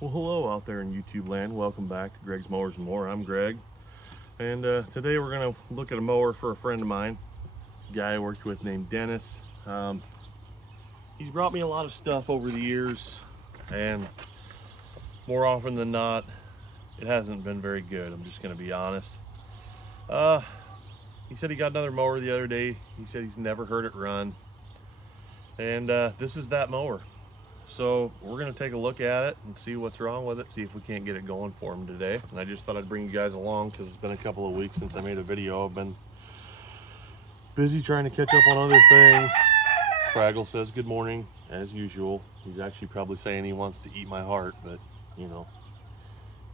Well, hello out there in YouTube land. Welcome back to Greg's Mowers and More. I'm Greg, and today we're going to look at a mower for a friend of mine, a guy I worked with named Dennis. He's brought me a lot of stuff over the years, and more often than not, it hasn't been very good. I'm just going to be honest. He said he got another mower the other day. He said he's never heard it run, and this is that mower. So we're going to take a look at it and see what's wrong with it, see if we can't get it going for him today. And I just thought I'd bring you guys along because it's been a couple of weeks since I made a video. I've been busy trying to catch up on other things. Fraggle says good morning, as usual. He's actually probably saying he wants to eat my heart, but you know,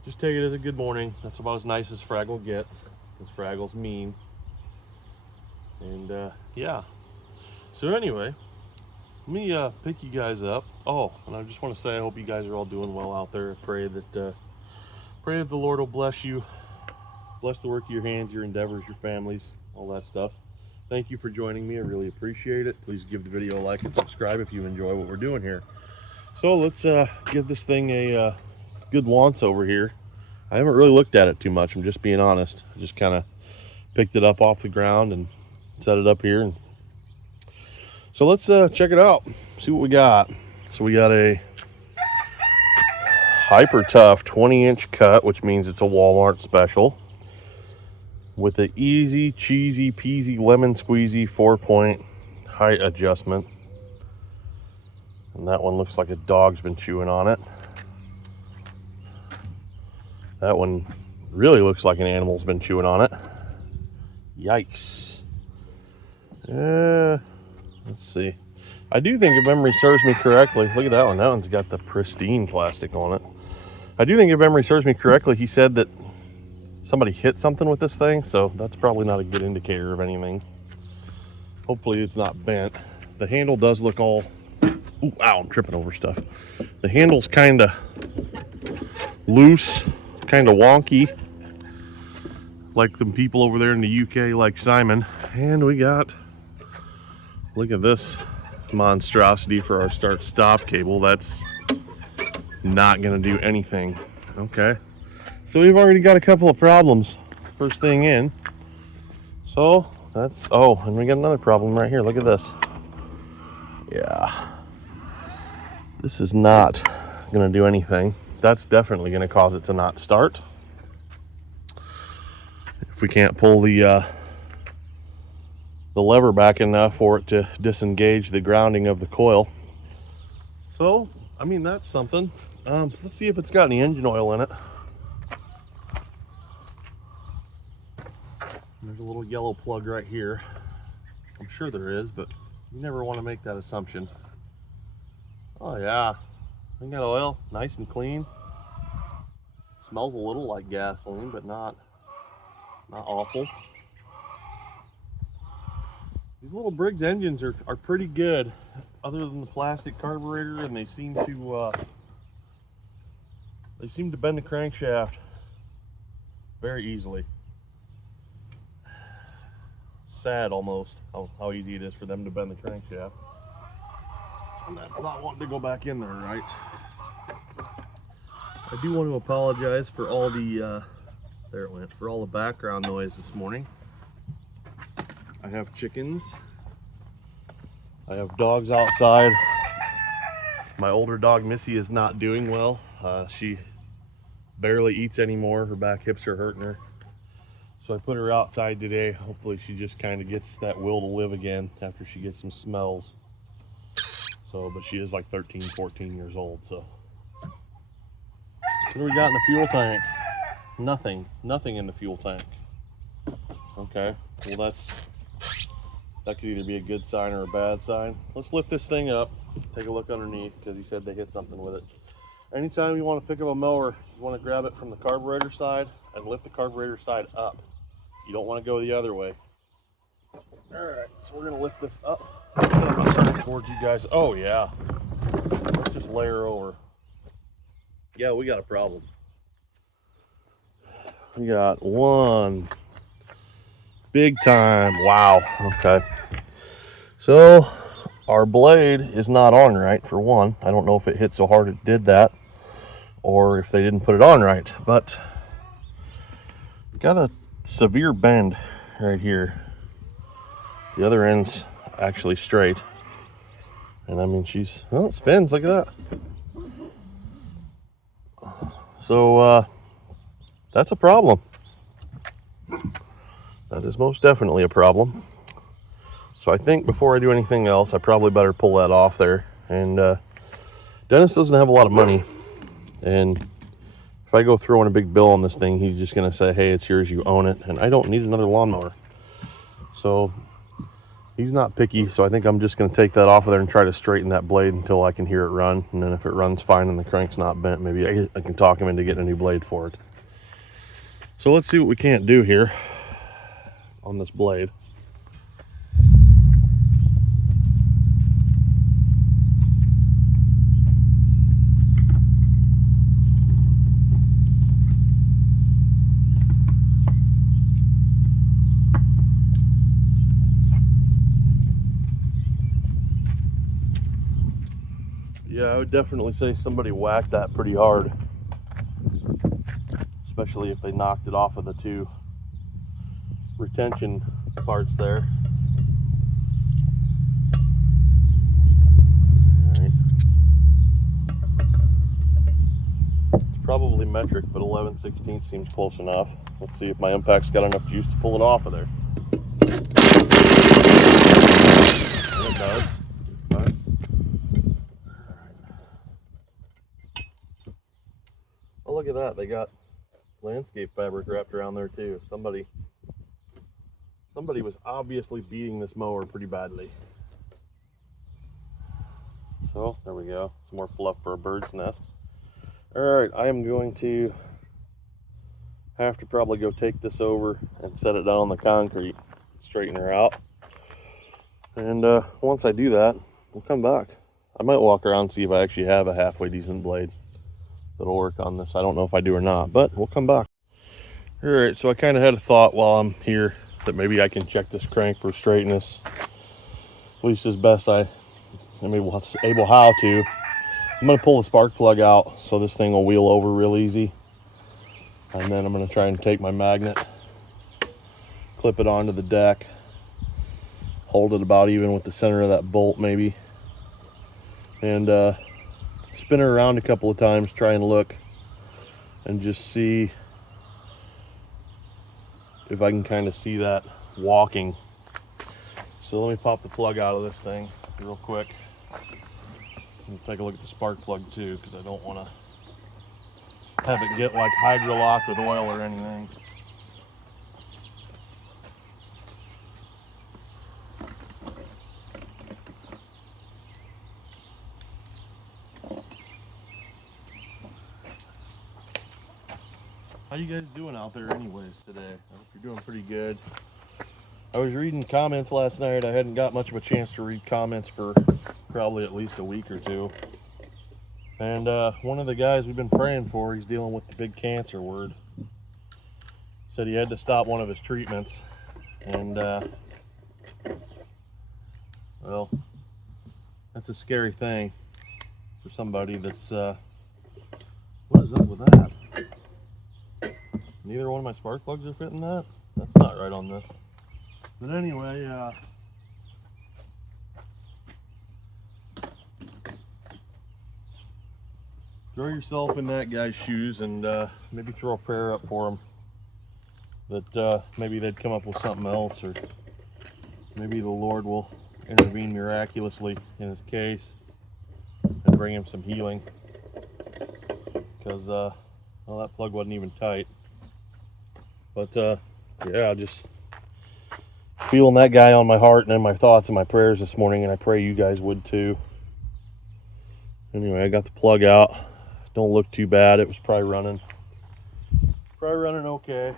just take it as a good morning. That's about as nice as Fraggle gets, because Fraggle's mean. And yeah, so anyway, let me pick you guys up. Oh, and I just want to say I hope you guys are all doing well out there. I pray that the Lord will bless you, bless the work of your hands, your endeavors, your families, all that stuff. Thank you for joining me. I really appreciate it. Please give the video a like and subscribe if you enjoy what we're doing here. So let's give this thing a good once over here. I haven't really looked at it too much. I'm just being honest. I just kind of picked it up off the ground and set it up here. And so let's check it out, see what we got. So we got a hyper tough 20-inch cut, which means it's a Walmart special, with an easy, cheesy, peasy, lemon squeezy 4-point height adjustment. And that one looks like a dog's been chewing on it. That one really looks like an animal's been chewing on it. Yikes. Let's see. I do think, if memory serves me correctly, look at that one. That one's got the pristine plastic on it. I do think, if memory serves me correctly, he said that somebody hit something with this thing, so that's probably not a good indicator of anything. Hopefully it's not bent. The handle does look all... Ooh, ow, I'm tripping over stuff. The handle's kind of loose, kind of wonky, like the people over there in the UK like Simon. And we got... Look at this monstrosity for our start-stop cable. That's not going to do anything. Okay. So we've already got a couple of problems first thing in. So that's... Oh, and we got another problem right here. Look at this. Yeah. This is not going to do anything. That's definitely going to cause it to not start. If we can't pull the lever back enough for it to disengage the grounding of the coil. So, I mean, that's something. Let's see if it's got any engine oil in it. There's a little yellow plug right here. I'm sure there is, but you never want to make that assumption. Oh yeah, I got oil, nice and clean. Smells a little like gasoline, but not awful. These little Briggs engines are pretty good, other than the plastic carburetor, and they seem to bend the crankshaft very easily. Sad almost how easy it is for them to bend the crankshaft. And that's not wanting to go back in there, right? I do want to apologize for all the there it went, for all the background noise this morning. I have chickens. I have dogs outside. My older dog Missy is not doing well. She barely eats anymore. Her back hips are hurting her. So I put her outside today. Hopefully she just kind of gets that will to live again after she gets some smells. So, but she is like 13, 14 years old. So what do we got in the fuel tank? Nothing in the fuel tank. Okay, well that could either be a good sign or a bad sign. Let's lift this thing up, take a look underneath, because he said they hit something with it. Anytime you want to pick up a mower, you want to grab it from the carburetor side and lift the carburetor side up. You don't want to go the other way. All right, so we're going to lift this up. I'm going to turn it towards you guys. Oh yeah, let's just layer over. Yeah, we got a problem. We got one big time. Wow. Okay. So our blade is not on right, for one. I don't know if it hit so hard it did that, or if they didn't put it on right. But got a severe bend right here. The other end's actually straight. And I mean, well, it spins, look at that. So that's a problem. That is most definitely a problem. So I think before I do anything else, I probably better pull that off there. And Dennis doesn't have a lot of money. And if I go throwing a big bill on this thing, he's just gonna say, hey, it's yours, you own it. And I don't need another lawnmower. So he's not picky, so I think I'm just gonna take that off of there and try to straighten that blade until I can hear it run. And then if it runs fine and the crank's not bent, maybe I can talk him into getting a new blade for it. So let's see what we can't do here on this blade. Yeah, I would definitely say somebody whacked that pretty hard, especially if they knocked it off of the two retention parts there. All right. It's probably metric, but 11/16 seems close enough. Let's see if my impact's got enough juice to pull it off of there. And it does. Right. Oh, look at that. They got landscape fabric wrapped around there too. Somebody was obviously beating this mower pretty badly. So there we go, some more fluff for a bird's nest. All right, I am going to have to probably go take this over and set it down on the concrete, straighten her out. And once I do that, we'll come back. I might walk around and see if I actually have a halfway decent blade that'll work on this. I don't know if I do or not, but we'll come back. All right, so I kind of had a thought while I'm here that maybe I can check this crank for straightness, at least as best I am able how to. I'm gonna pull the spark plug out so this thing will wheel over real easy. And then I'm gonna try and take my magnet, clip it onto the deck, hold it about even with the center of that bolt maybe, and spin her around a couple of times, try and look and just see if I can kind of see that walking. So let me pop the plug out of this thing real quick and take a look at the spark plug too, because I don't want to have it get like hydrolocked with oil or anything. How you guys doing out there anyways today? I hope you're doing pretty good. I was reading comments last night. I hadn't got much of a chance to read comments for probably at least a week or two. And one of the guys we've been praying for, he's dealing with the big cancer word. Said he had to stop one of his treatments. And well, that's a scary thing for somebody that's, what is up with that? Neither one of my spark plugs are fitting that? That's not right on this. But anyway, throw yourself in that guy's shoes and maybe throw a prayer up for him that maybe they'd come up with something else, or maybe the Lord will intervene miraculously in his case and bring him some healing, because well, that plug wasn't even tight. But yeah, just feeling that guy on my heart and in my thoughts and my prayers this morning, and I pray you guys would too. Anyway, I got the plug out. Don't look too bad. It was probably running okay.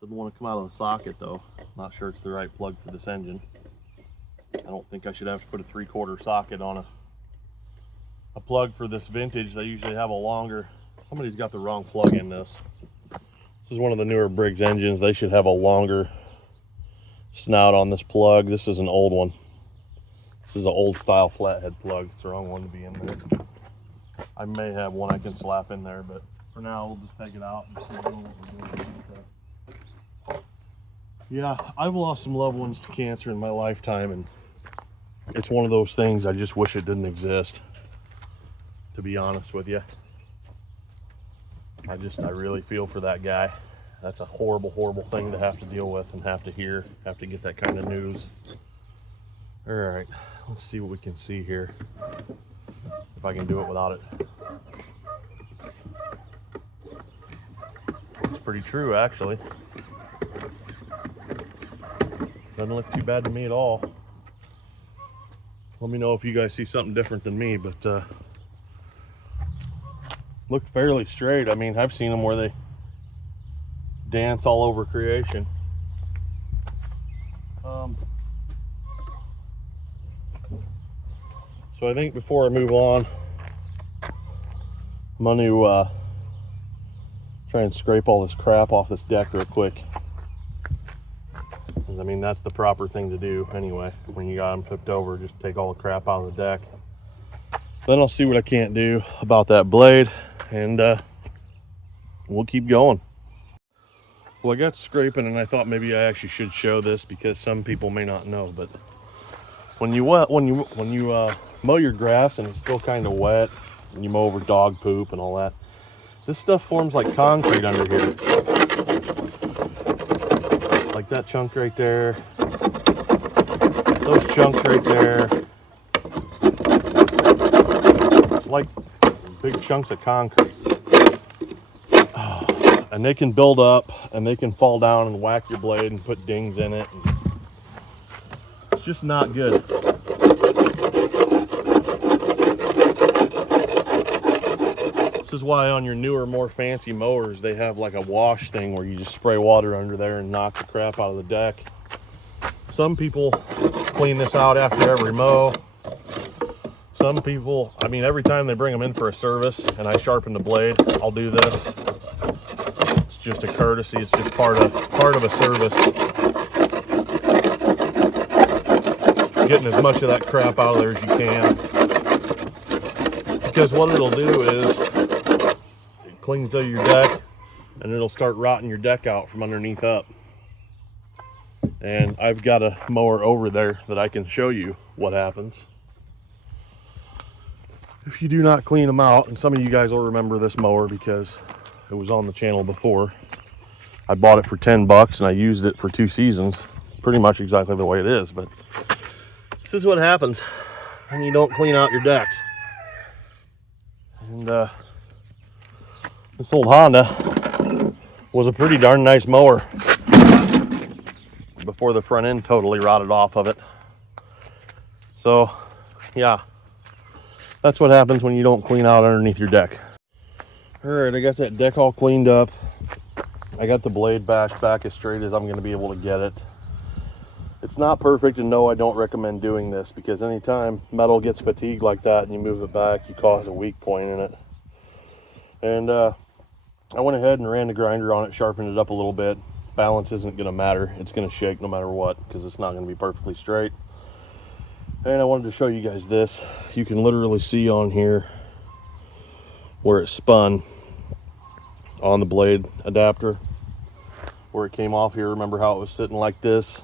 Doesn't want to come out of the socket though. Not sure it's the right plug for this engine. I don't think I should have to put a 3/4 socket on a plug for this vintage. They usually have a longer. Somebody's got the wrong plug in this. This is one of the newer Briggs engines. They should have a longer snout on this plug. This is an old one. This is an old style flathead plug. It's the wrong one to be in there. I may have one I can slap in there, but for now we'll just take it out and keep doing what we're doing. Yeah, I've lost some loved ones to cancer in my lifetime, and it's one of those things I just wish it didn't exist, to be honest with you. I really feel for that guy. That's a horrible, horrible thing to have to deal with and have to hear, have to get that kind of news. All right, let's see what we can see here. If I can do it without it. It's pretty true, actually. Doesn't look too bad to me at all. Let me know if you guys see something different than me, but look fairly straight. I mean, I've seen them where they dance all over creation. So I think before I move on, I'm going to try and scrape all this crap off this deck real quick. I mean, that's the proper thing to do anyway. When you got them flipped over, just take all the crap out of the deck. Then I'll see what I can't do about that blade, and we'll keep going. Well, I got scraping, and I thought maybe I actually should show this because some people may not know. But when you mow your grass and it's still kind of wet, and you mow over dog poop and all that, this stuff forms like concrete under here. Like that chunk right there, those chunks right there. It's like big chunks of concrete. And they can build up and they can fall down and whack your blade and put dings in it. It's just not good. This is why on your newer, more fancy mowers, they have like a wash thing where you just spray water under there and knock the crap out of the deck. Some people clean this out after every mow. Some people, I mean, every time they bring them in for a service and I sharpen the blade, I'll do this. It's just a courtesy. It's just part of a service. Getting as much of that crap out of there as you can. Because what it'll do is it clings to your deck and it'll start rotting your deck out from underneath up. And I've got a mower over there that I can show you what happens if you do not clean them out. And some of you guys will remember this mower because it was on the channel before. I bought it for 10 bucks and I used it for 2 seasons, pretty much exactly the way it is. But this is what happens when you don't clean out your decks. And this old Honda was a pretty darn nice mower before the front end totally rotted off of it. So yeah, that's what happens when you don't clean out underneath your deck. All right, I got that deck all cleaned up. I got the blade bashed back as straight as I'm going to be able to get it. It's not perfect, and no, I don't recommend doing this because anytime metal gets fatigued like that and you move it back, you cause a weak point in it. And I went ahead and ran the grinder on it, sharpened it up a little bit. Balance isn't going to matter. It's going to shake no matter what because it's not going to be perfectly straight. And I wanted to show you guys this. You can literally see on here where it spun on the blade adapter, where it came off here. Remember how it was sitting like this?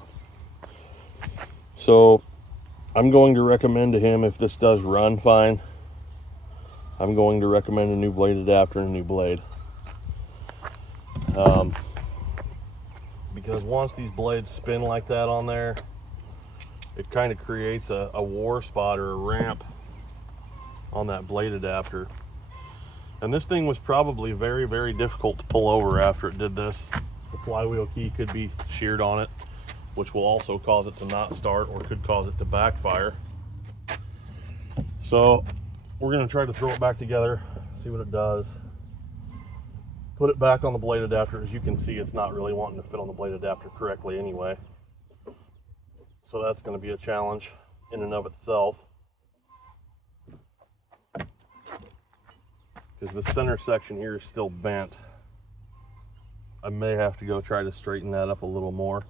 So I'm going to recommend to him, if this does run fine, I'm going to recommend a new blade adapter and a new blade. Because once these blades spin like that on there, it kind of creates a war spot or a ramp on that blade adapter. And this thing was probably very, very difficult to pull over after it did this. The flywheel key could be sheared on it, which will also cause it to not start or could cause it to backfire. So we're going to try to throw it back together, see what it does. Put it back on the blade adapter. As you can see, it's not really wanting to fit on the blade adapter correctly anyway. So that's going to be a challenge in and of itself. Because the center section here is still bent. I may have to go try to straighten that up a little more.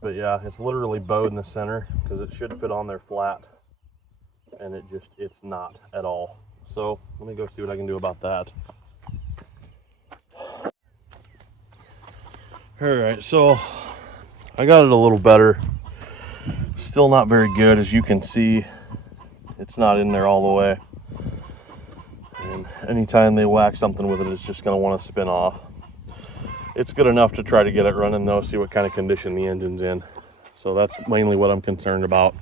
But yeah, it's literally bowed in the center because it should fit on there flat. And it's not at all. So let me go see what I can do about that. All right, so I got it a little better. Still not very good, as you can see. It's not in there all the way. And anytime they whack something with it, it's just going to want to spin off. It's good enough to try to get it running though, see what kind of condition the engine's in. So that's mainly what I'm concerned about.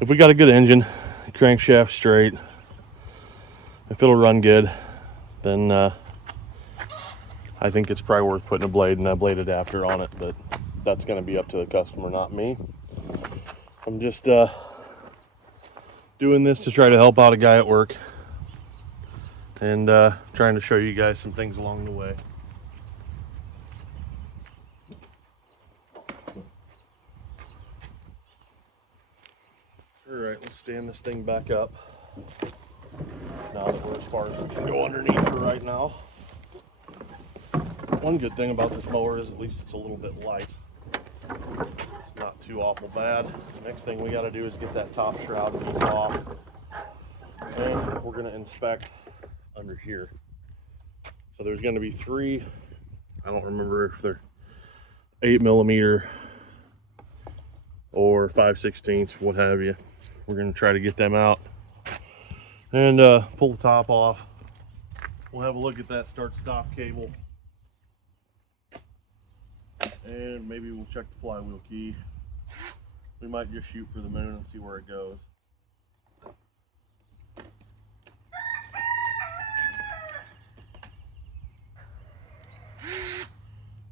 If we got a good engine, crankshaft straight, if it'll run good, then I think it's probably worth putting a blade and a blade adapter on it, but that's going to be up to the customer, not me. I'm just doing this to try to help out a guy at work and trying to show you guys some things along the way. All right, let's stand this thing back up now that we're as far as we can go underneath for right now. One good thing about this mower is at least it's a little bit light. It's not too awful bad. The next thing we got to do is get that top shroud piece off, and we're going to inspect under here. So there's going to be 3, I don't remember if they're 8mm or 5/16, what have you. We're going to try to get them out and pull the top off. We'll have a look at that start-stop cable, and maybe we'll check the flywheel key. We might just shoot for the moon and see where it goes.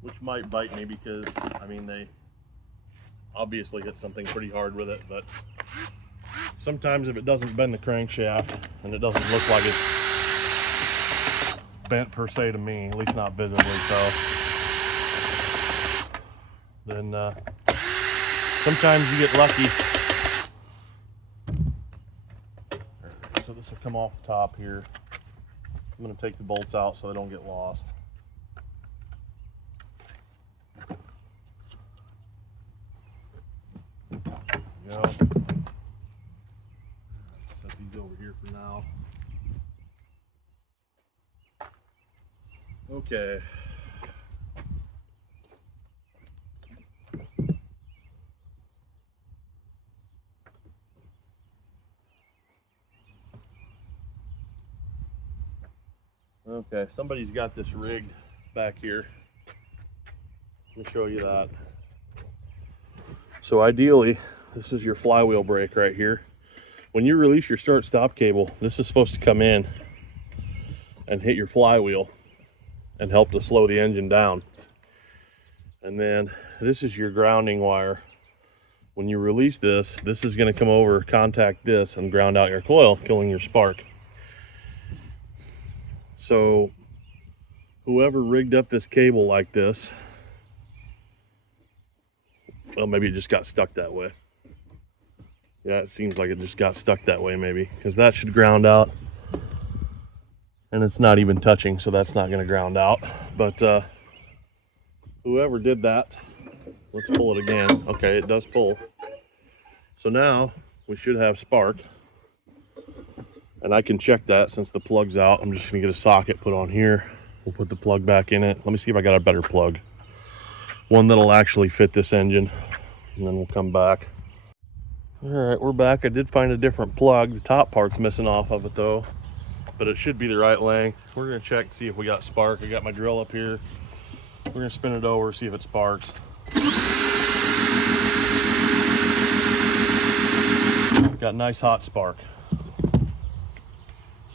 Which might bite me because, I mean, they obviously hit something pretty hard with it, but sometimes if it doesn't bend the crankshaft and it doesn't look like it's bent per se to me, at least not visibly so, then sometimes you get lucky. So this will come off the top here. I'm going to take the bolts out so they don't get lost. Go. Set these over here for now. Okay. Okay, somebody's got this rigged back here. Let me show you that. So ideally, this is your flywheel brake right here. When you release your start-stop cable, this is supposed to come in and hit your flywheel and help to slow the engine down. And then this is your grounding wire. When you release this, this is going to come over, contact this, and ground out your coil, killing your spark. So whoever rigged up this cable like this, well, maybe it just got stuck that way. Yeah, it seems like it just got stuck that way maybe, because that should ground out. And it's not even touching, so that's not going to ground out. But whoever did that, let's pull it again. Okay, it does pull. So now we should have spark. And I can check that since the plug's out. I'm just going to get a socket put on here. We'll put the plug back in it. Let me see if I got a better plug. One that'll actually fit this engine. And then we'll come back. All right, we're back. I did find a different plug. The top part's missing off of it though, but it should be the right length. We're gonna check to see if we got spark. I got my drill up here. We're gonna spin it over, see if it sparks. Got nice hot spark.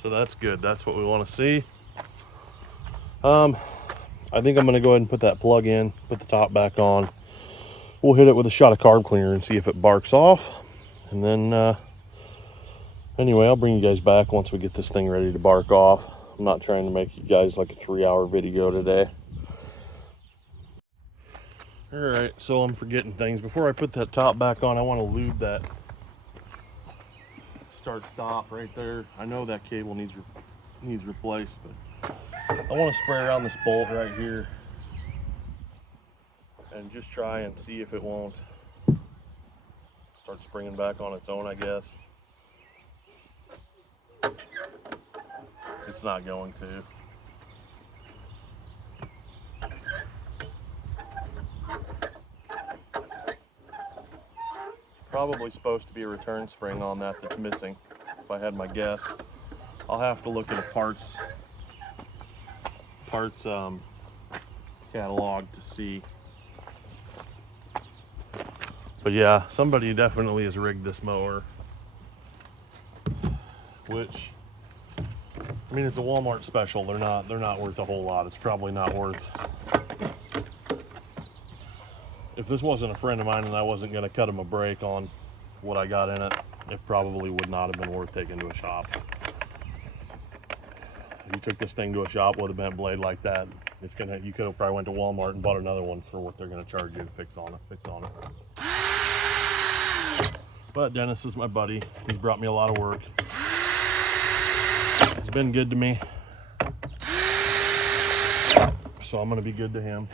So that's good. That's what we want to see. I think I'm gonna go ahead and put that plug in, put the top back on. We'll hit it with a shot of carb cleaner and see if it barks off. And then, anyway, I'll bring you guys back once we get this thing ready to bark off. I'm not trying to make you guys like a 3-hour video today. All right, so I'm forgetting things. Before I put that top back on, I want to lube that start-stop right there. I know that cable needs replaced, but I want to spray around this bolt right here and just try and see if it won't start springing back on its own, I guess. It's not going to. Probably supposed to be a return spring on that that's missing, if I had my guess. I'll have to look at a parts catalog to see. But yeah, somebody definitely has rigged this mower, which, I mean, it's a Walmart special. They're not worth a whole lot. It's probably not worth. If this wasn't a friend of mine and I wasn't going to cut him a break on what I got in it, it probably would not have been worth taking to a shop. If you took this thing to a shop with a bent blade like that, you could have probably went to Walmart and bought another one for what they're going to charge you to fix on it. But Dennis is my buddy. He's brought me a lot of work. He's been good to me, so I'm going to be good to him.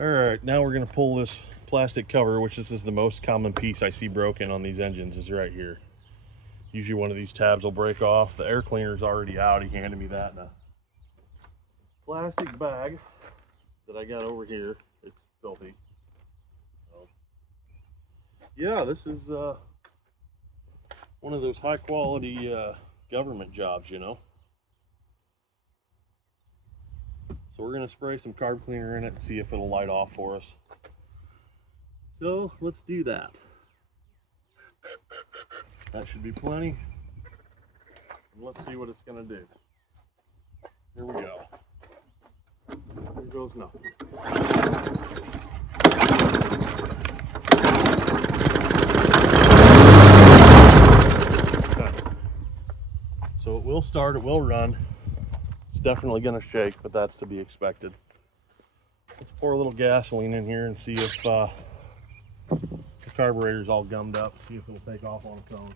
All right, now we're gonna pull this plastic cover, which this is the most common piece I see broken on these engines, is right here. Usually one of these tabs will break off. The air cleaner's already out. He handed me that in a plastic bag that I got over here. It's filthy. So, yeah, this is one of those high quality government jobs, you know. So we're gonna spray some carb cleaner in it and see if it'll light off for us. So let's do that. That should be plenty. And let's see what it's gonna do. Here we go. Here goes nothing. Okay. So it will start, it will run. It's definitely going to shake, but that's to be expected. Let's pour a little gasoline in here and see if the carburetor's all gummed up, see if it'll take off on its own.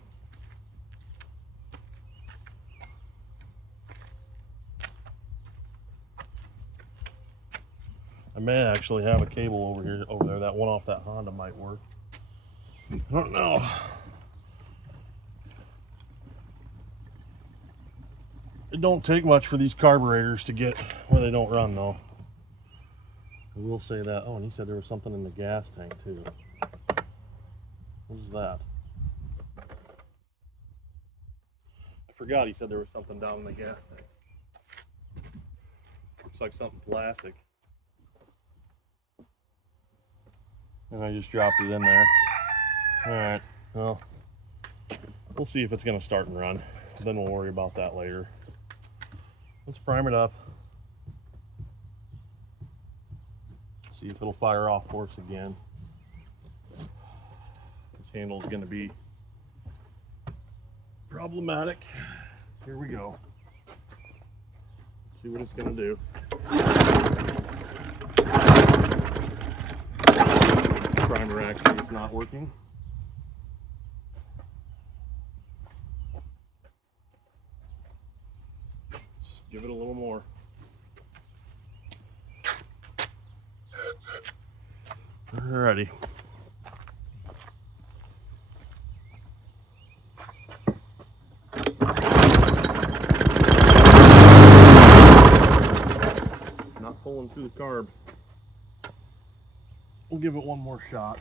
I may actually have a cable over there. That one off that Honda might work. I don't know. It don't take much for these carburetors to get where they don't run, though. I will say that. Oh, and he said there was something in the gas tank too. What is that? I forgot he said there was something down in the gas tank. Looks like something plastic. And I just dropped it in there. Alright, well, we'll see if it's going to start and run. Then we'll worry about that later. Let's prime it up. See if it'll fire off for us again. This handle is going to be problematic. Here we go. See what it's going to do. Primer actually is not working. Let's give it a little more. Alrighty. Not pulling through the carb. We'll give it one more shot.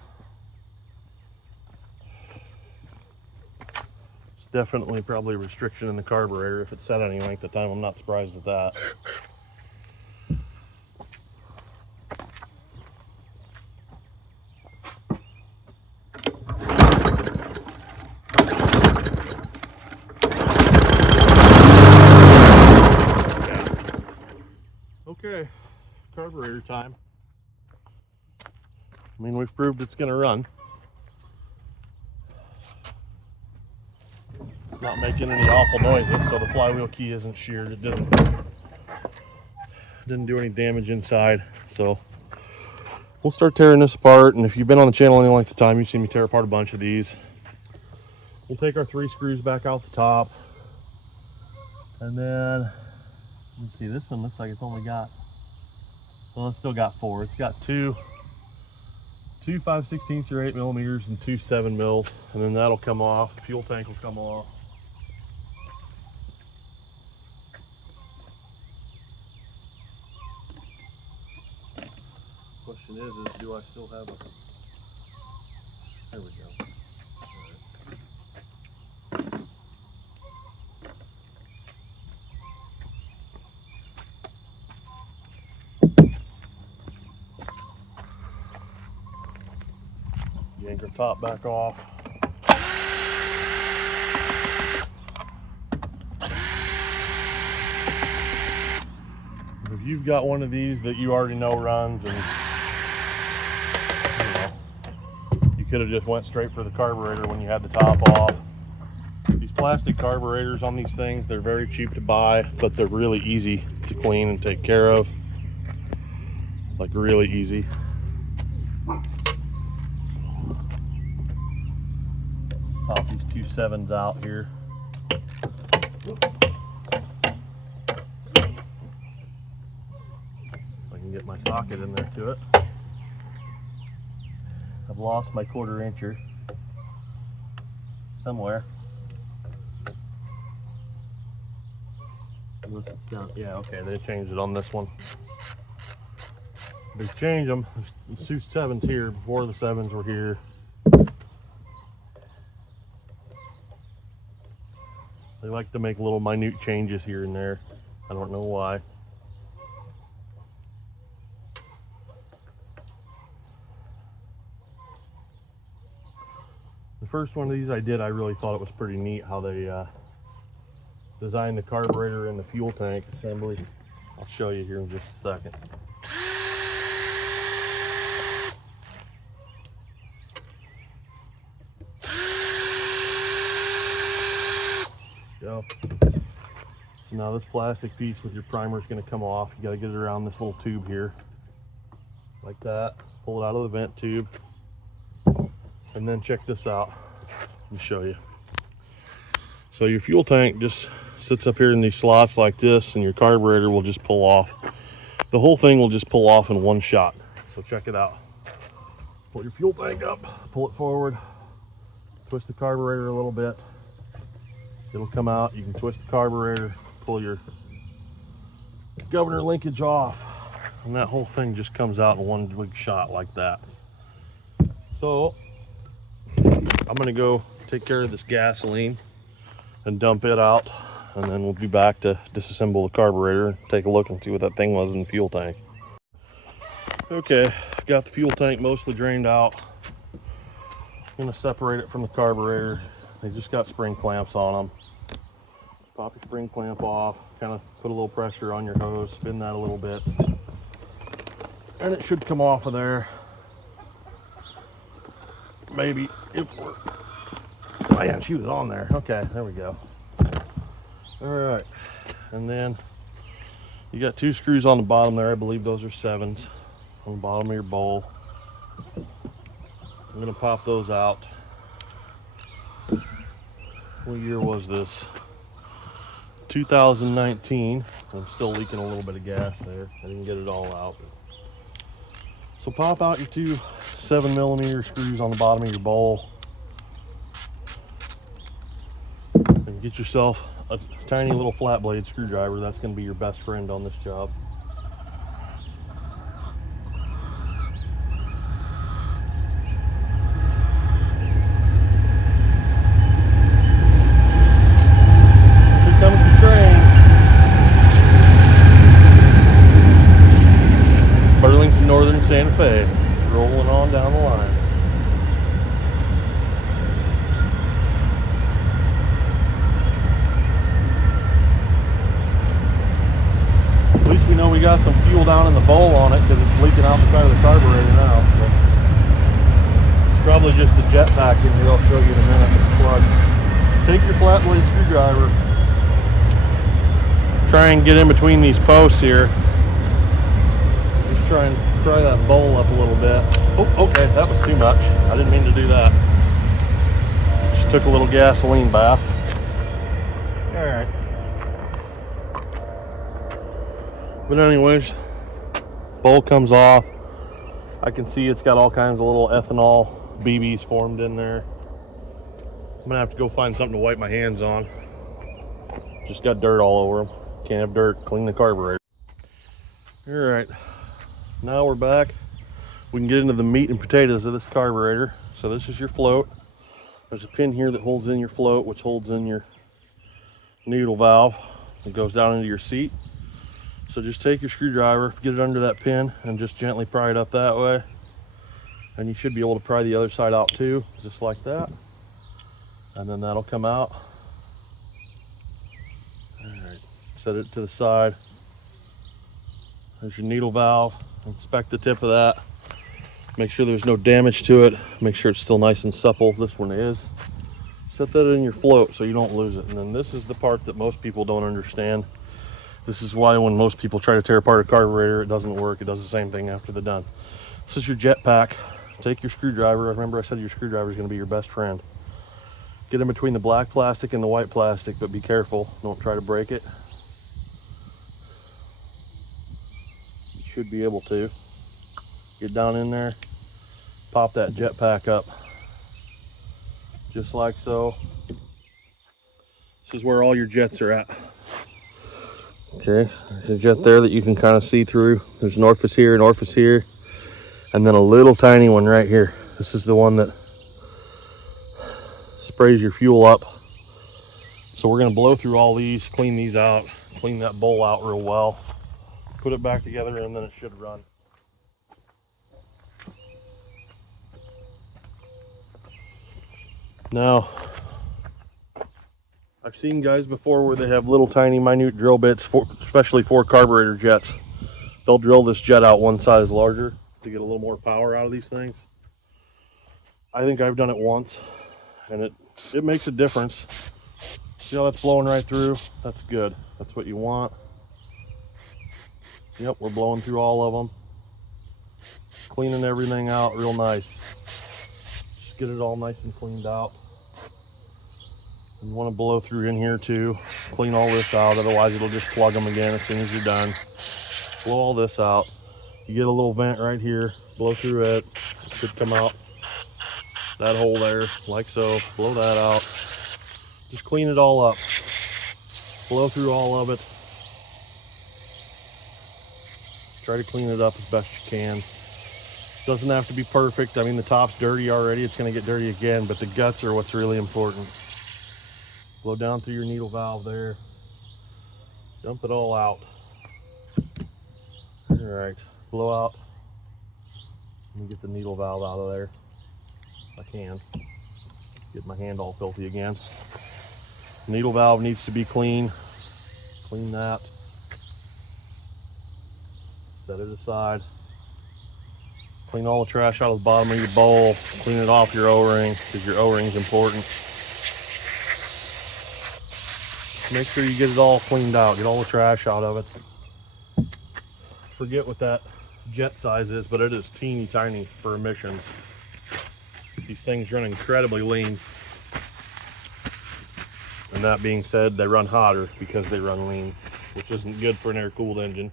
It's definitely probably a restriction in the carburetor. If it's set any length of time, I'm not surprised at that. Okay, carburetor time. I mean, we've proved it's gonna run. It's not making any awful noises, so the flywheel key isn't sheared. It didn't do any damage inside. So we'll start tearing this apart, and if you've been on the channel any length of time, you've seen me tear apart a bunch of these. We'll take our 3 screws back out the top, and then let's see, this one looks like it's only got, well, it's still got 4. It's got two 5/16 or 8 millimeters and 2 7 mils, and then that'll come off. The fuel tank will come off. question is do I still have a... There we go. Yank our top back off. If you've got one of these that you already know runs, and you could have just went straight for the carburetor when you had the top off. These plastic carburetors on these things, they're very cheap to buy, but they're really easy to clean and take care of. Like really easy. Pop these two 7s out here. I can get my socket in there to it. I've lost my 1/4 incher somewhere. Unless it's down. Yeah, okay, they changed it on this one. They changed them. There's 2 7s here. Before the 7s were here. They like to make little minute changes here and there. I don't know why. The first one of these I did, I really thought it was pretty neat how they designed the carburetor and the fuel tank assembly. I'll show you here in just a second. Go. So now this plastic piece with your primer is going to come off. You got to get it around this little tube here, like that. Pull it out of the vent tube, and then check this out. Let me show you. So your fuel tank just sits up here in these slots like this, and your carburetor will just pull off. The whole thing will just pull off in one shot. So check it out. Pull your fuel tank up, pull it forward, twist the carburetor a little bit. It'll come out. You can twist the carburetor, pull your governor linkage off, and that whole thing just comes out in one big shot like that. So I'm gonna go take care of this gasoline and dump it out, and then we'll be back to disassemble the carburetor and take a look and see what that thing was in the fuel tank. Okay, got the fuel tank mostly drained out. I'm gonna separate it from the carburetor. They just got spring clamps on them. Pop your spring clamp off, kind of put a little pressure on your hose, spin that a little bit, and it should come off of there. Maybe if we're... Oh yeah, she was on there. Okay, there we go. All right, and then you got 2 screws on the bottom there. I believe those are 7s on the bottom of your bowl. I'm gonna pop those out. What year was this? 2019. I'm still leaking a little bit of gas there. I didn't get it all out. So pop out your 2 7mm screws on the bottom of your bowl. And get yourself a tiny little flat blade screwdriver. That's going to be your best friend on this job. Northern Santa Fe, rolling on down the line. At least we know we got some fuel down in the bowl on it, because it's leaking out the side of the carburetor now. So it's probably just the jet pack in here. I'll show you in a minute. It's plugged. Take your flat blade screwdriver. Try and get in between these posts here. Just try and pry that bowl up a little bit. Oh, okay, that was too much. I didn't mean to do that. Just took a little gasoline bath. All right. But anyways, bowl comes off. I can see it's got all kinds of little ethanol BBs formed in there. I'm gonna have to go find something to wipe my hands on. Just got dirt all over them. Can't have dirt. Clean the carburetor. All right. Now we're back. we can get into the meat and potatoes of this carburetor. So this is your float. There's a pin here that holds in your float, which holds in your needle valve. It goes down into your seat. So just take your screwdriver, get it under that pin, and just gently pry it up that way. And you should be able to pry the other side out too, just like that. And then that'll come out. All right, set it to the side. There's your needle valve. Inspect the tip of that. Make sure there's no damage to it. Make sure it's still nice and supple. This one is. Set that in your float so you don't lose it. And then this is the part that most people don't understand. This is why when most people try to tear apart a carburetor, it doesn't work. It does the same thing after they're done. This is your jet pack. Take your screwdriver. Remember I said your screwdriver is going to be your best friend. Get in between the black plastic and the white plastic, but be careful. Don't try to break it. You should be able to. Get down in there, pop that jet pack up, just like so. This is where all your jets are at. Okay, there's a jet there that you can kind of see through. There's an orifice here, and then a little tiny one right here. This is the one that sprays your fuel up. So we're gonna blow through all these, clean these out, clean that bowl out real well, put it back together, and then it should run. Now, I've seen guys before where they have little tiny minute drill bits, especially for carburetor jets. They'll drill this jet out one size larger to get a little more power out of these things. I think I've done it once, and it makes a difference. See how that's blowing right through? That's good. That's what you want. Yep, we're blowing through all of them. Cleaning everything out real nice. Just get it all nice and cleaned out. You want to blow through in here too. Clean all this out, otherwise it'll just plug them again as soon as you're done. Blow all this out. You get a little vent right here, blow through it. It should come out that hole there, like so. Blow that out. Just clean it all up. Blow through all of it. Try to clean it up as best you can. Doesn't have to be perfect. I mean, the top's dirty already. It's going to get dirty again, but the guts are what's really important. Blow down through your needle valve there. Dump it all out. All right, blow out. Let me get the needle valve out of there. If I can. Get my hand all filthy again. Needle valve needs to be clean. Clean that. Set it aside. Clean all the trash out of the bottom of your bowl. Clean it off your O-ring, because your O-ring is important. Make sure you get it all cleaned out. Get all the trash out of it. Forget what that jet size is, but it is teeny tiny for emissions. These things run incredibly lean. And that being said, they run hotter because they run lean, which isn't good for an air-cooled engine.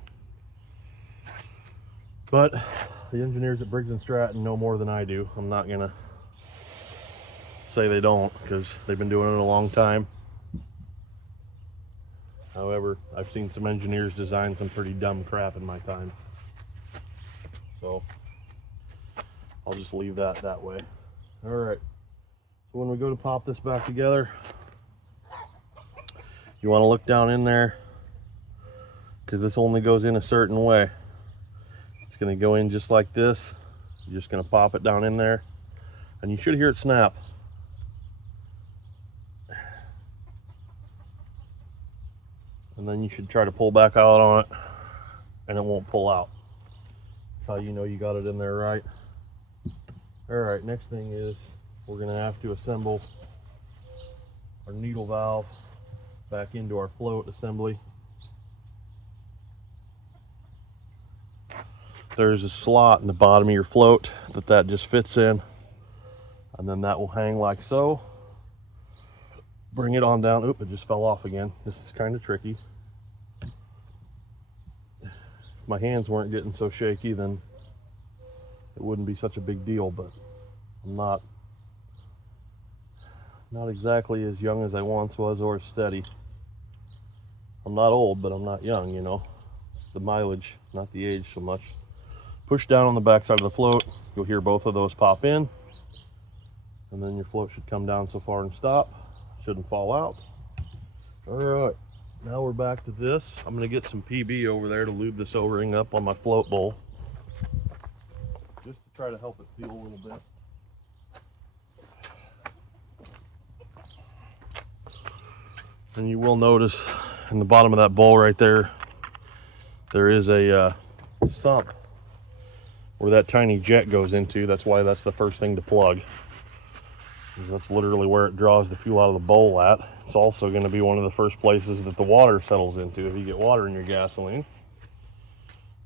But the engineers at Briggs & Stratton know more than I do. I'm not gonna say they don't, because they've been doing it a long time. However, I've seen some engineers design some pretty dumb crap in my time. So I'll just leave that way. All right, so when we go to pop this back together, you want to look down in there, because this only goes in a certain way. It's going to go in just like this. You're just going to pop it down in there, and you should hear it snap. And then you should try to pull back out on it, and it won't pull out. That's how you know you got it in there right. All right, next thing is we're going to have to assemble our needle valve back into our float assembly. There's a slot in the bottom of your float that just fits in, and then that will hang like so. Bring it on down. Oop, it just fell off again. This is kind of tricky. If my hands weren't getting so shaky, then it wouldn't be such a big deal, but I'm not exactly as young as I once was, or as steady. I'm not old, but I'm not young, you know. It's the mileage, not the age so much. Push down on the back side of the float. You'll hear both of those pop in, and then your float should come down so far and stop. Shouldn't fall out. All right, now we're back to this. I'm gonna get some PB over there to lube this O-ring up on my float bowl, just to try to help it seal a little bit. And you will notice in the bottom of that bowl right there, there is a sump where that tiny jet goes into. That's why that's the first thing to plug. That's literally where it draws the fuel out of the bowl at. It's also going to be one of the first places that the water settles into if you get water in your gasoline.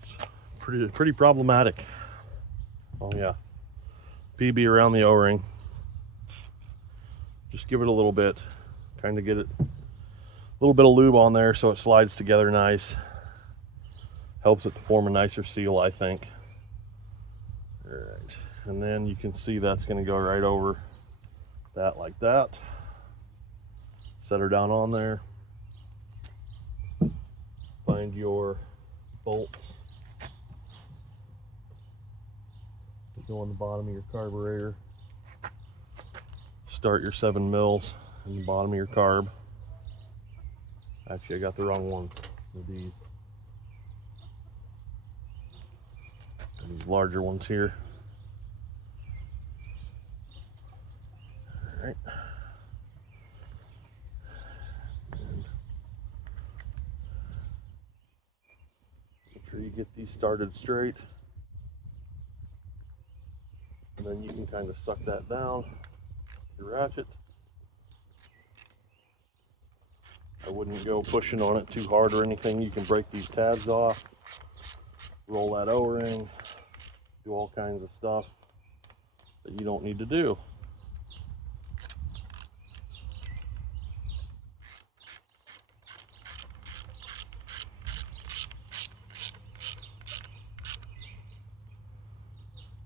It's pretty problematic. Oh yeah, PB around the O-ring. Just give it a little bit, kind of get it a little bit of lube on there so it slides together nice. Helps it to form a nicer seal, I think. All right, and then you can see that's going to go right over that like that. Set her down on there. Find your bolts. They go on the bottom of your carburetor. Start your 7 mils in the bottom of your carb. Actually, I got the wrong one. These larger ones here. All right. And make sure you get these started straight. And then you can kind of suck that down with your ratchet. I wouldn't go pushing on it too hard or anything. You can break these tabs off, roll that O-ring, do all kinds of stuff that you don't need to do.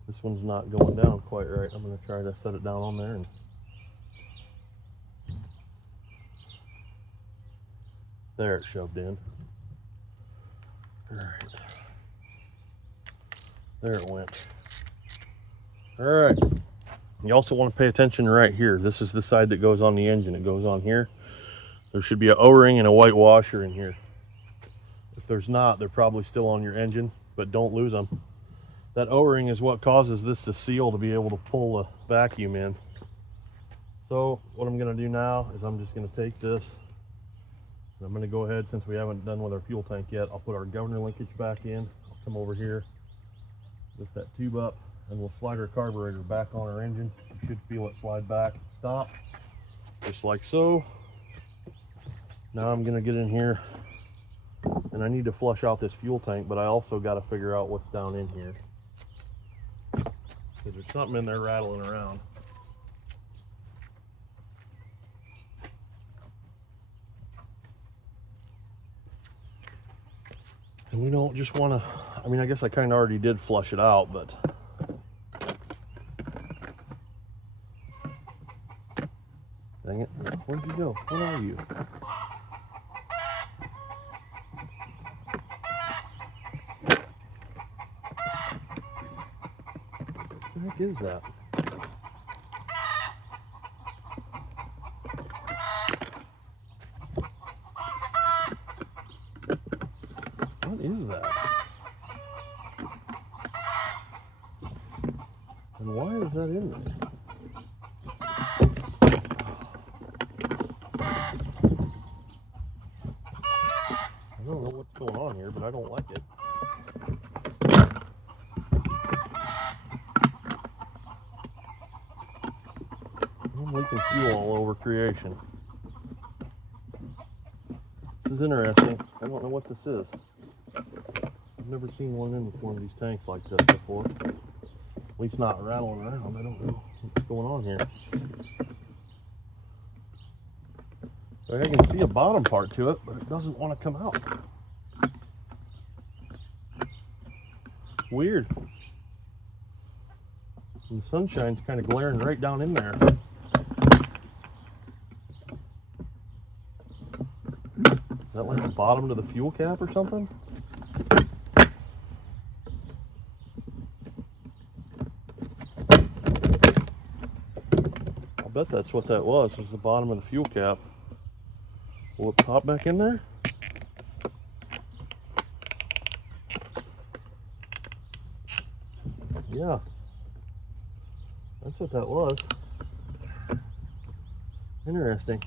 This one's not going down quite right. I'm going to try to set it down on there. And there, it shoved in. All right. There it went. All right. You also want to pay attention right here. This is the side that goes on the engine. It goes on here. There should be an O-ring and a white washer in here. If there's not, they're probably still on your engine, but don't lose them. That O-ring is what causes this to seal to be able to pull the vacuum in. So what I'm going to do now is I'm just going to take this. I'm going to go ahead, since we haven't done with our fuel tank yet, I'll put our governor linkage back in. I'll come over here, lift that tube up, and we'll slide our carburetor back on our engine. You should feel it slide back and stop, just like so. Now I'm going to get in here, and I need to flush out this fuel tank, but I also got to figure out what's down in here, because there's something in there rattling around. And we don't just want to, I mean, I guess I kind of already did flush it out, but dang it, where'd you go? Where are you? What the heck is that? What is that? And why is that in there? I don't know what's going on here, but I don't like it. I'm leaking fuel all over creation. This is interesting. I don't know what this is. I've never seen one in one of these tanks like this before. At least not rattling around. I don't know what's going on here. I can see a bottom part to it, but it doesn't want to come out. Weird. And the sunshine's kind of glaring right down in there. Is that like the bottom to the fuel cap or something? bet that's what that was the bottom of the fuel cap. Will it pop back in there? Yeah. That's what that was. Interesting.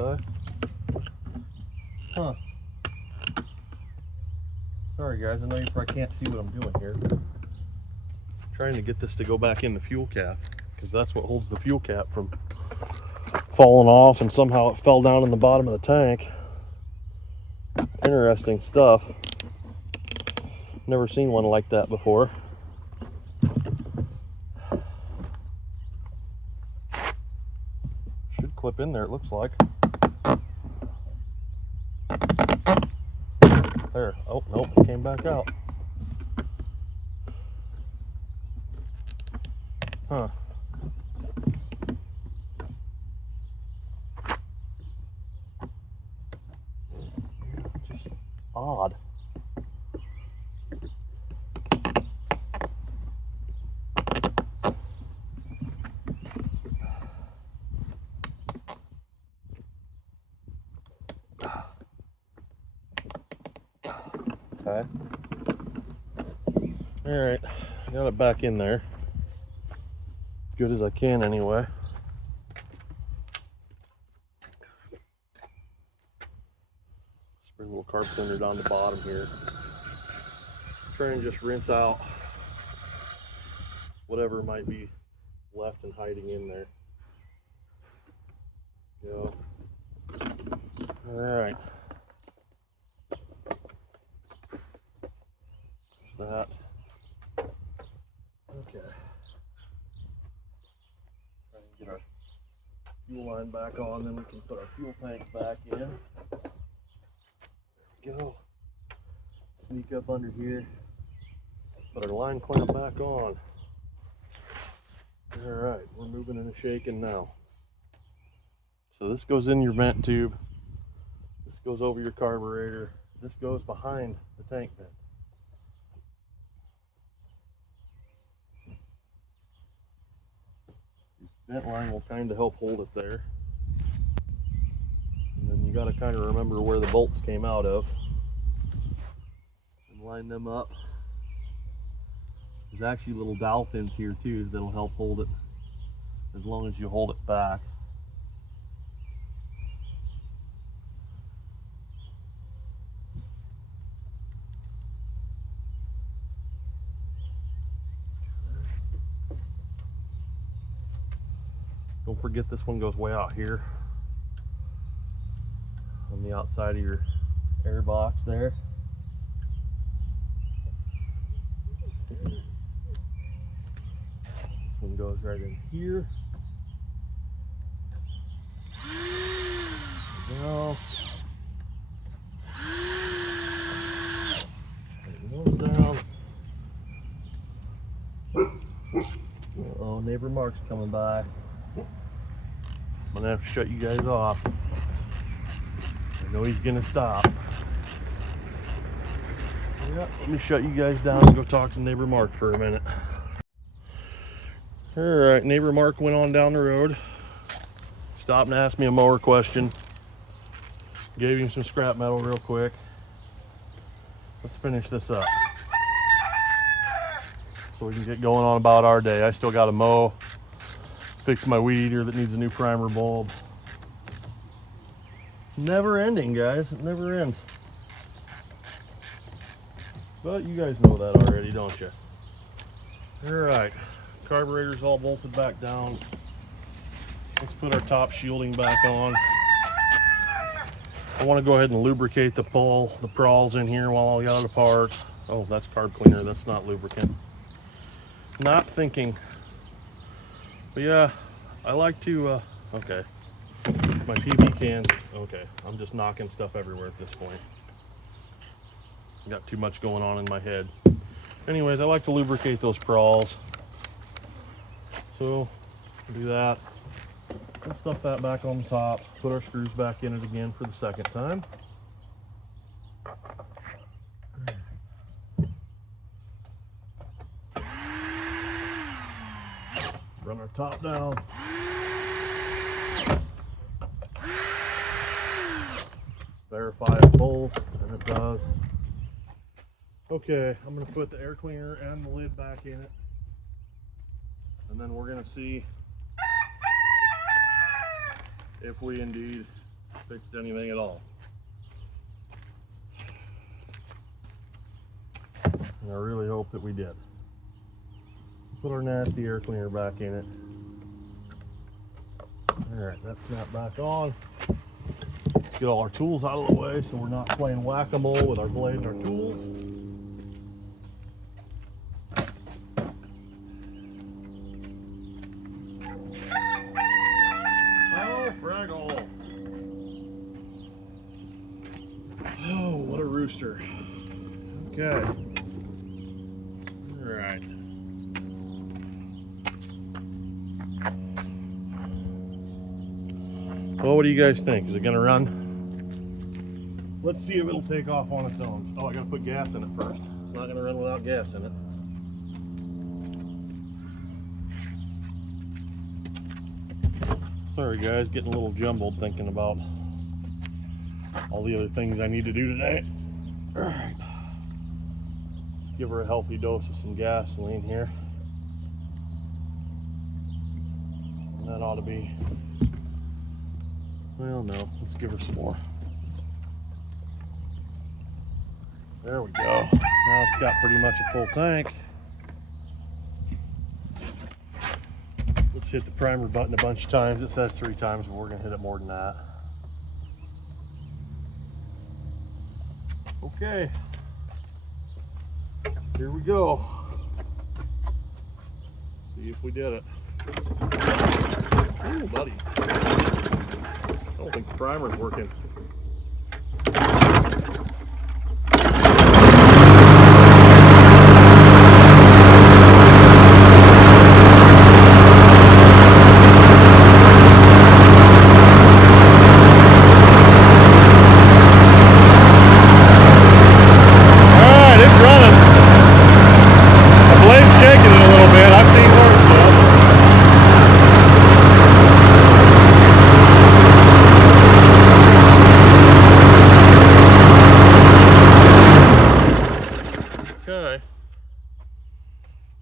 Okay. Huh. Sorry guys, I know you probably can't see what I'm doing here. I'm trying to get this to go back in the fuel cap, because that's what holds the fuel cap from falling off, and somehow it fell down in the bottom of the tank. Interesting stuff. Never seen one like that before. Should clip in there, it looks like. There. Oh, nope, it came back out. Huh. Just odd. Okay. Alright, got it back in there. Good as I can anyway. Bring a little carb cleaner down the bottom here. Try and just rinse out whatever might be left and hiding in there. Go. Alright. That. Okay. Try and get our fuel line back on, then we can put our fuel tank back in. There we go. Sneak up under here. Put our line clamp back on. Alright, we're moving and shaking now. So this goes in your vent tube. This goes over your carburetor. This goes behind the tank vent. Vent line will kind of help hold it there. And then you got to kind of remember where the bolts came out of and line them up. There's actually little dowel pins here too that'll help hold it as long as you hold it back. Don't forget this one goes way out here on the outside of your air box there. This one goes right in here. There we go. Tighten those down. Uh-oh, neighbor Mark's coming by. I'm gonna have to shut you guys off. I know he's gonna stop. Yeah, let me shut you guys down and go talk to neighbor Mark for a minute. Alright, neighbor Mark went on down the road. Stopped and asked me a mower question. Gave him some scrap metal real quick. Let's finish this up so we can get going on about our day. I still got to mow. Fix my weed eater that needs a new primer bulb. Never ending, guys. It never ends. But you guys know that already, don't you? Alright, carburetor's all bolted back down. Let's put our top shielding back on. I want to go ahead and lubricate the prawls in here while I got it apart. Oh, that's carb cleaner, that's not lubricant. Not thinking. But yeah, I like to, okay. My PB cans, okay. I'm just knocking stuff everywhere at this point. Got too much going on in my head. Anyways, I like to lubricate those prawls. So, do that. Let's stuff that back on the top. Put our screws back in it again for the second time. Run our top down. Verify it full, and it does. Okay, I'm going to put the air cleaner and the lid back in it. And then we're going to see if we indeed fixed anything at all. And I really hope that we did. Put our nasty air cleaner back in it. Alright, that's snapped back on. Get all our tools out of the way so we're not playing whack-a-mole with our blade and our tools. Oh, fraggle! Oh, what a rooster. Okay. Alright. Well, what do you guys think? Is it going to run? Let's see if it'll take off on its own. Oh, I got to put gas in it first. It's not going to run without gas in it. Sorry guys, getting a little jumbled thinking about all the other things I need to do today. Alright. Let's give her a healthy dose of some gasoline here. And that ought to be... Well, no, let's give her some more. There we go. Now it's got pretty much a full tank. Let's hit the primer button a bunch of times. It says 3 times, but we're going to hit it more than that. Okay. Here we go. See if we did it. Oh, buddy. I don't think the primer's working.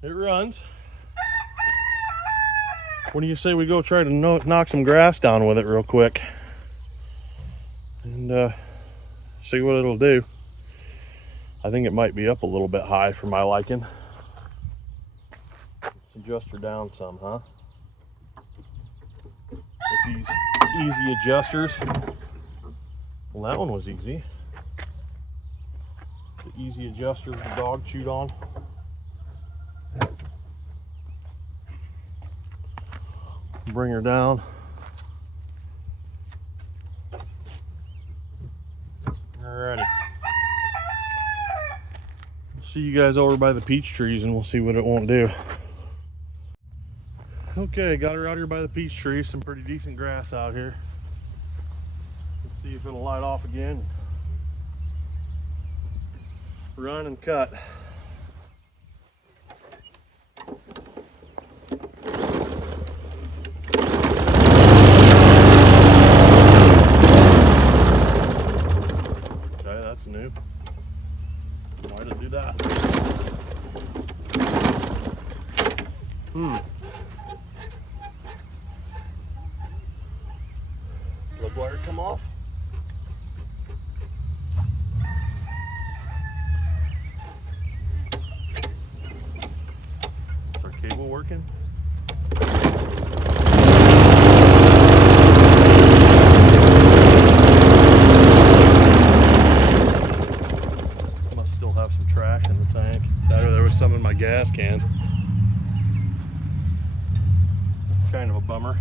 It runs. What do you say we go try to knock some grass down with it real quick and see what it'll do. I think it might be up a little bit high for my liking. Let's adjust her down some, huh? With these easy adjusters. Well, that one was easy. The easy adjusters the dog chewed on. Bring her down. Alrighty. See you guys over by the peach trees and we'll see what it won't do. Okay, got her out here by the peach trees. Some pretty decent grass out here. Let's see if it'll light off again. Run and cut. New. Why did it do that? Plug wire come off. Is our cable working? Trash in the tank. There was some in my gas can. Kind of a bummer.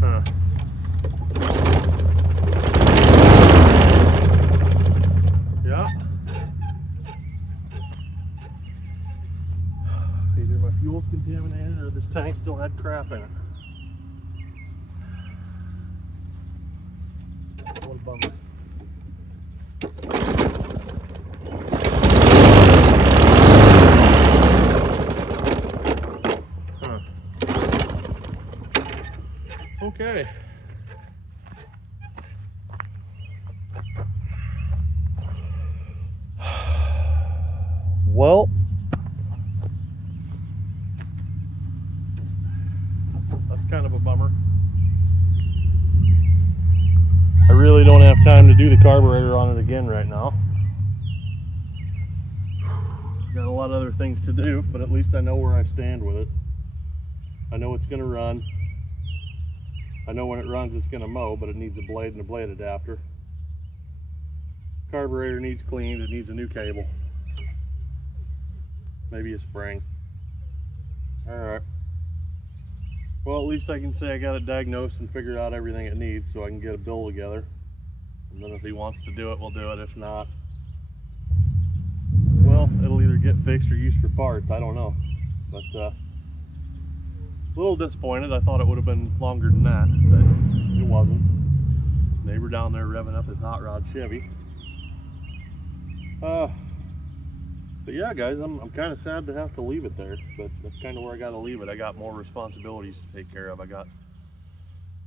Huh. Yeah. Either my fuel's contaminated or this tank still had crap in it. What a bummer. Okay. Well, that's kind of a bummer. I really don't have time to do the carburetor on it again right now. Got a lot of other things to do, but at least I know where I stand with it. I know it's going to run. I know when it runs it's going to mow, but it needs a blade and a blade adapter. Carburetor needs cleaned. It needs a new cable. Maybe a spring. Alright. Well, at least I can say I got it diagnosed and figured out everything it needs so I can get a bill together. And then if he wants to do it, we'll do it. If not, well, it'll either get fixed or used for parts. I don't know. But a little disappointed. I thought it would have been longer than that, but it wasn't. Neighbor down there revving up his hot rod Chevy. But yeah, guys, I'm kind of sad to have to leave it there, but that's kind of where I got to leave it. I got more responsibilities to take care of. I got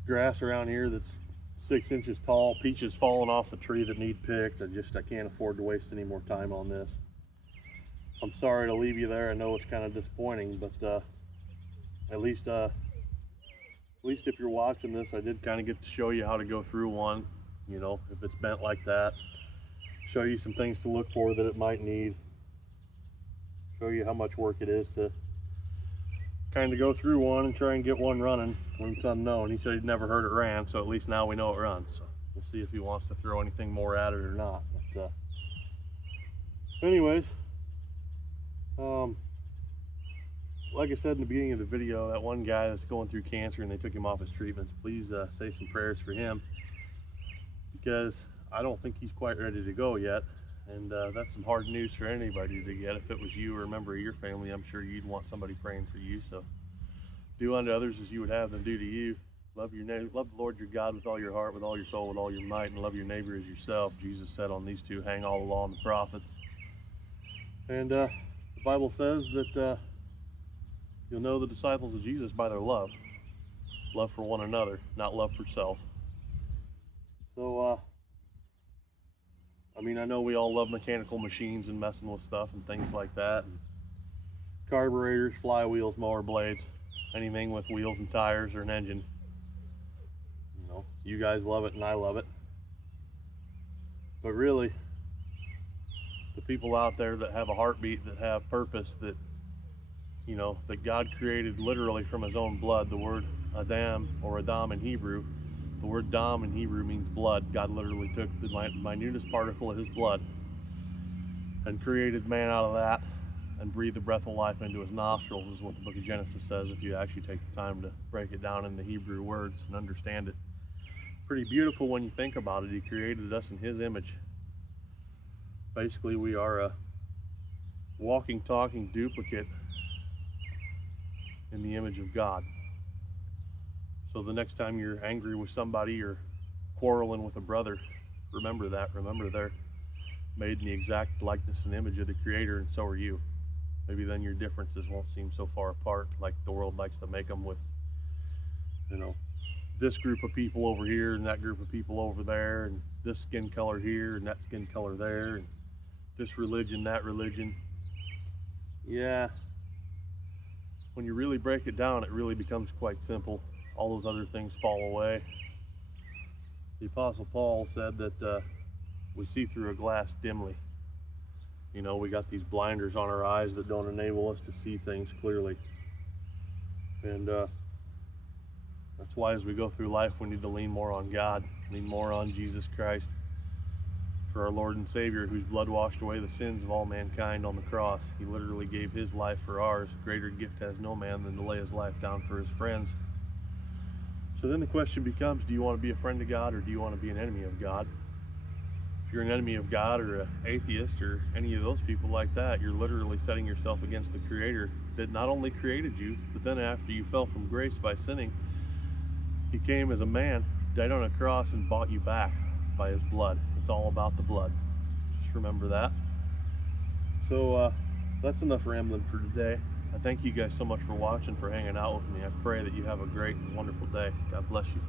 grass around here that's 6 inches tall, peaches falling off the tree that need picked. I can't afford to waste any more time on this. I'm sorry to leave you there. I know it's kind of disappointing, but at least if you're watching this, I did kind of get to show you how to go through one. You know, if it's bent like that, show you some things to look for that it might need. Show you how much work it is to kind of go through one and try and get one running when it's unknown. He said he'd never heard it ran, so at least now we know it runs. So we'll see if he wants to throw anything more at it or not. But anyways, like I said in the beginning of the video, that one guy that's going through cancer and they took him off his treatments, please say some prayers for him, because I don't think he's quite ready to go yet. And that's some hard news for anybody to get. If it was you or a member of your family, I'm sure you'd want somebody praying for you. So do unto others as you would have them do to you. Love the Lord your God with all your heart, with all your soul, with all your might, and love your neighbor as yourself. Jesus said on these two, hang all the law and the prophets. And the Bible says that you'll know the disciples of Jesus by their love. Love for one another, not love for self. So, I mean, I know we all love mechanical machines and messing with stuff and things like that. And carburetors, flywheels, mower blades, anything with wheels and tires or an engine. You know, you guys love it and I love it. But really, the people out there that have a heartbeat, that have purpose, that, you know, that God created literally from his own blood, the word Adam or Adam in Hebrew. The word dam in Hebrew means blood. God literally took the minutest particle of his blood and created man out of that and breathed the breath of life into his nostrils, is what the book of Genesis says if you actually take the time to break it down in the Hebrew words and understand it. Pretty beautiful when you think about it. He created us in his image. Basically, we are a walking, talking duplicate in the image of God. So the next time you're angry with somebody or quarreling with a brother, remember that. Remember they're made in the exact likeness and image of the Creator, and so are you. Maybe then your differences won't seem so far apart like the world likes to make them with, you know, this group of people over here and that group of people over there, and this skin color here and that skin color there, and this religion, that religion. Yeah, when you really break it down, it really becomes quite simple. All those other things fall away. The Apostle Paul said that we see through a glass dimly. You know, we got these blinders on our eyes that don't enable us to see things clearly. And that's why as we go through life, we need to lean more on God, lean more on Jesus Christ, for our Lord and Savior, whose blood washed away the sins of all mankind on the cross. He literally gave his life for ours. Greater gift has no man than to lay his life down for his friends. So then the question becomes, do you want to be a friend of God or do you want to be an enemy of God? If you're an enemy of God or an atheist or any of those people like that, you're literally setting yourself against the Creator that not only created you, but then after you fell from grace by sinning, he came as a man, died on a cross, and bought you back by his blood. It's all about the blood. Just remember that. So that's enough rambling for today. I thank you guys so much for watching, for hanging out with me. I pray that you have a great and wonderful day. God bless you.